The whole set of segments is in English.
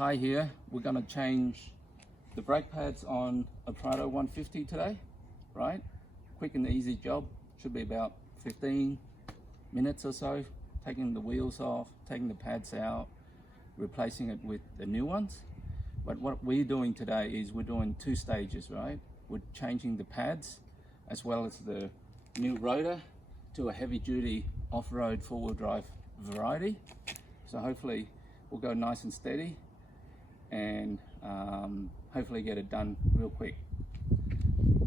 Ty here. We're going to change the brake pads on a Prado 150 today, right? Quick and easy job. Should be about 15 minutes or so. Taking the wheels off, taking the pads out, replacing it with the new ones. But what we're doing today is we're doing two stages, right? We're changing the pads as well as the new rotor to a heavy duty off-road four-wheel drive variety. So hopefully we'll go nice and steady and hopefully get it done real quick.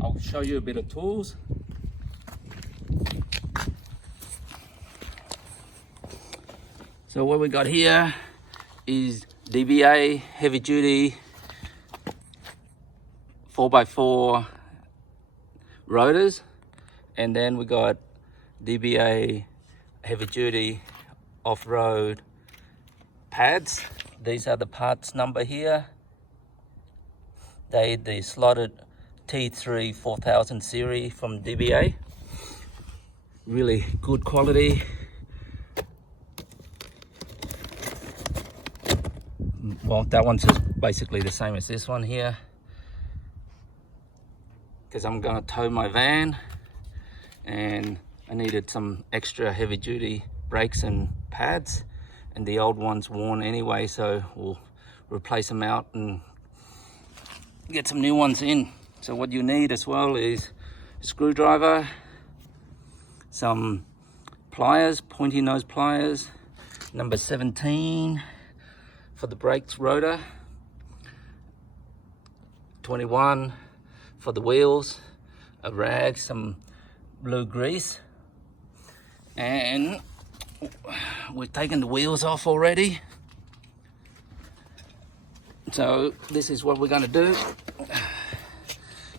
I'll show you a bit of tools. So what we got here is DBA heavy duty 4x4 rotors, and then we got DBA heavy duty off-road pads. These are the parts number here. They the slotted T3 4000 series from DBA. Really good quality. Well, that one's just basically the same as this one here, because I'm gonna tow my van and I needed some extra heavy duty brakes and pads, and the old one's worn anyway, so we'll replace them out and get some new ones in. So what you need as well is a screwdriver, some pliers, pointy nose pliers, number 17 for the brakes rotor, 21 for the wheels, a rag, some blue grease, and we've taken the wheels off already. So this is what we're going to do.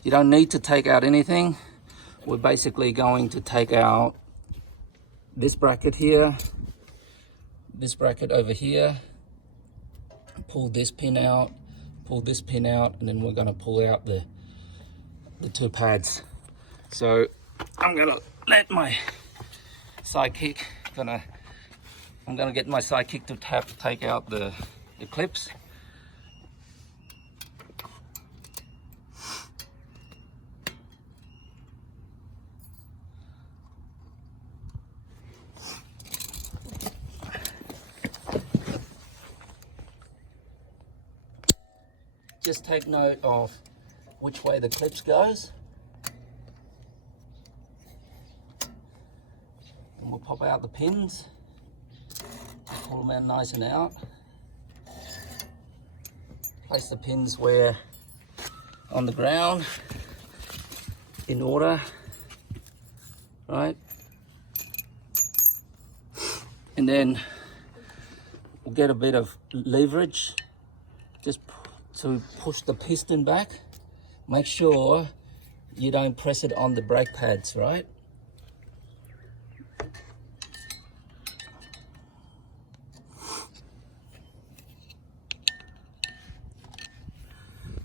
You don't need to take out anything. We're basically going to take out this bracket here, this bracket over here, pull this pin out, and then we're going to pull out the two pads. So I'm going to let my sidekick, I'm going to get my sidekick to take out the clips. Just take note of which way the clips goes. And we'll pop out the pins, pull them out nice and out. Place the pins where on the ground in order, right? And then we'll get a bit of leverage just to push the piston back. Make sure you don't press it on the brake pads, right?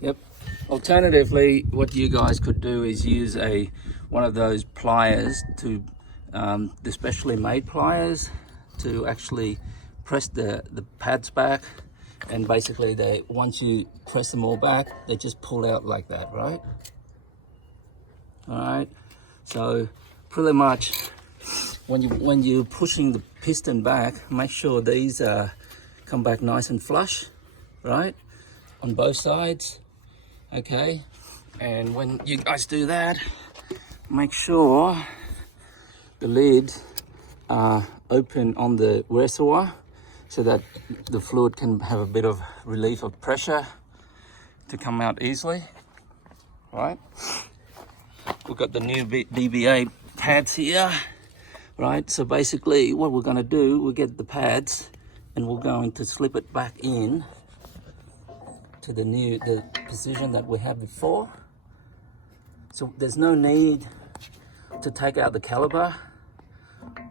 Yep. Alternatively, what you guys could do is use one of those pliers, to the specially made pliers, to actually press the pads back. And basically, once you press them all back, they just pull out like that, right? All right. So pretty much, when you're pushing the piston back, make sure these come back nice and flush, right, on both sides. Okay. And when you guys do that, make sure the lids are open on the reservoir, so that the fluid can have a bit of relief of pressure to come out easily, right? We've got the new DBA pads here, right? So basically what we're gonna do, we'll get the pads and we're going to slip it back in to the position that we had before. So there's no need to take out the caliper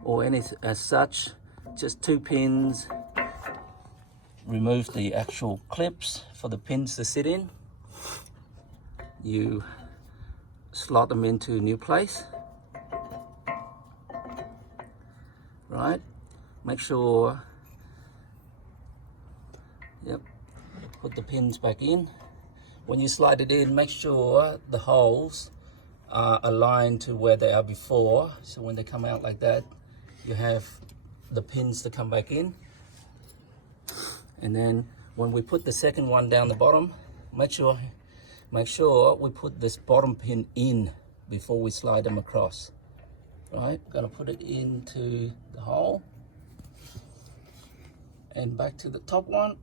or any as such, just two pins. Remove the actual clips for the pins to sit in. You slot them into a new place, right? Make sure, yep, put the pins back in. When you slide it in, make sure the holes are aligned to where they are before, so when they come out like that, you have the pins to come back in. And then when we put the second one down the bottom, make sure we put this bottom pin in before we slide them across. Right, gonna put it into the hole and back to the top one.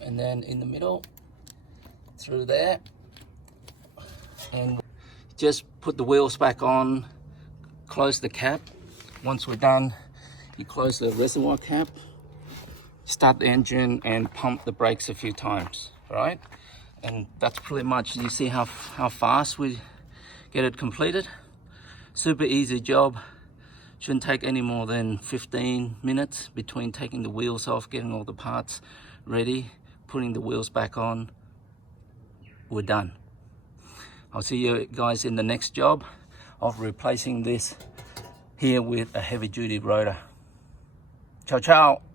And then in the middle, through there. And just put the wheels back on, close the cap. Once we're done, you close the reservoir cap, start the engine and pump the brakes a few times, right? And that's pretty much, you see how fast we get it completed. Super easy job. Shouldn't take any more than 15 minutes between taking the wheels off, getting all the parts ready, putting the wheels back on. We're done. I'll see you guys in the next job of replacing this here with a heavy duty rotor. Ciao, ciao.